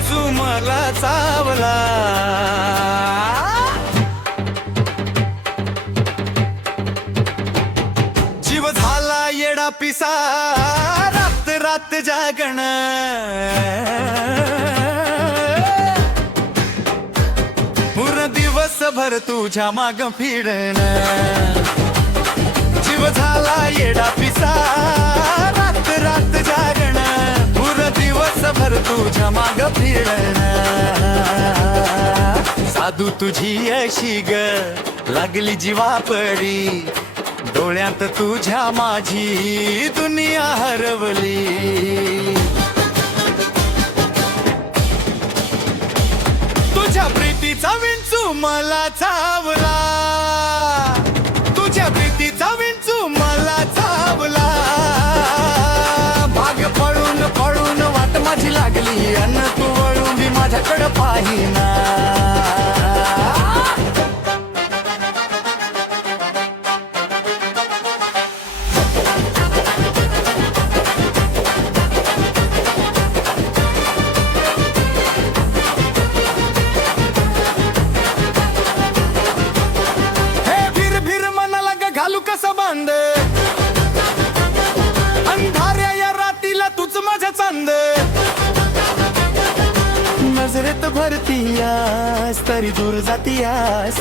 विंचू मला चावला. जीव झाला येडा पिसा, रात रात जागण, पूर्ण दिवसभर तुझ्या माग फिरण. जीव झाला येडा पिसा, रात रात जागण, पूर्ण दिवसभर तुझ्या माग फिरण. साधू तुझी अशी ग लागली जीवापडी, डोळ्यात तुझ्या माझी दुनिया हरवली. तुझ्या प्रीतीचा विंचू मला चावला, तुझ्या प्रीतीचा विंचू मला चावला. भाग पळून पळून वाट माझी लागली, अन तू वळून बी माझ्याकडं पाहिना. घालू कसा बांध अंधाऱ्या या रातीला तूच माझ्या चांद. नजरेत भरतीयास तरी दूर जातीयास,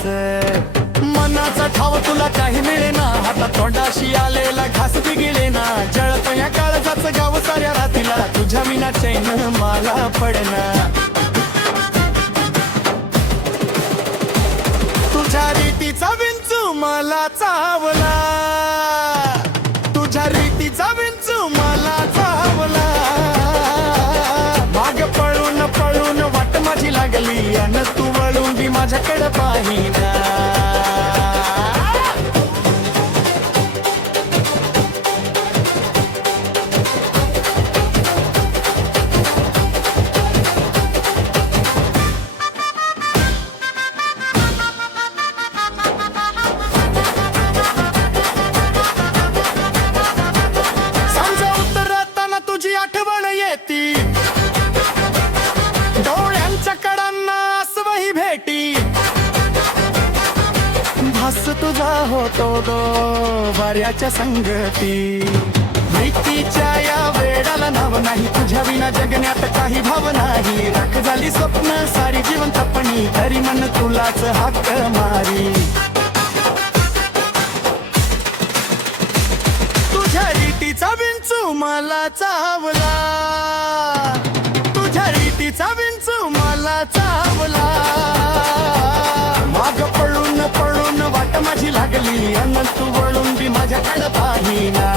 मनाचा ठाव तुला काही मिळेना, हातात तोंडाशी आलेला घास बी गिळेना. जळत या काळजाचं गाव साऱ्या रातीला, तुझ्या विना चैन मला पडना. तुझ्या रीतीचा विंचू मला चावला, तुझ्या रीतीचा विंचू मला चावला. भाग पळून पळून वाट माझी लागली, अन तू वळून बी माझ्याकडे पाहिना. आठवण येती डोळ्यांच्या कडांना स्वही भेटी, भास तुझा होतो गो वाऱ्याच्या संगती. भीतीच्या या वेळाला नाव नाही, तुझ्या विना जगण्यात काही भाव नाही. राख झाली स्वप्न सारी जीवन तपणी, तरी मन तुलाच हाक मारी. रीतीचा विंचू मला चावला, तुझ्या रीतीचा विंचू मला चावला. माग पळून पळून वाट माझी लागली, अन तू वळून बी माझ्याकडे पाहिना.